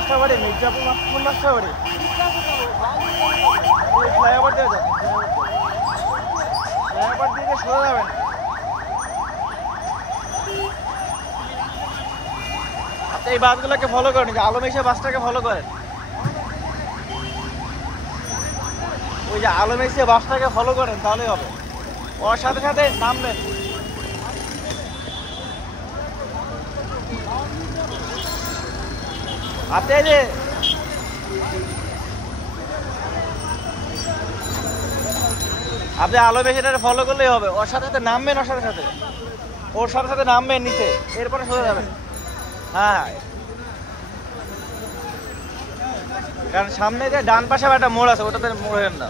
মাস্টারবাড়ি, মির্জাপুর কোন মাস্টারবাড়ি? ফ্লাইওভার দিয়ে যান, ফ্লাইওভার দিয়ে সোজা যাবেন। আপনি এই বাসগুলোকে ফলো করেন, আলম এসে বাসটাকে ফলো করেন, ওই যে আলম এসে বাসটাকে ফলো করেন, তাহলেই হবে। ওর সাথে সাথে নামবেন। আপনি এই যে আপনি আলম এসে ফলো করলেই হবে, ওর সাথে সাথে নামবেন, ওর সাথে সাথে নামবেন নিচে, এরপরে সোজা যাবেন। হ্যাঁ, কারণ সামনে যে ডান পাশে একটা মোড় আছে, ওটাতে মোড়ের না।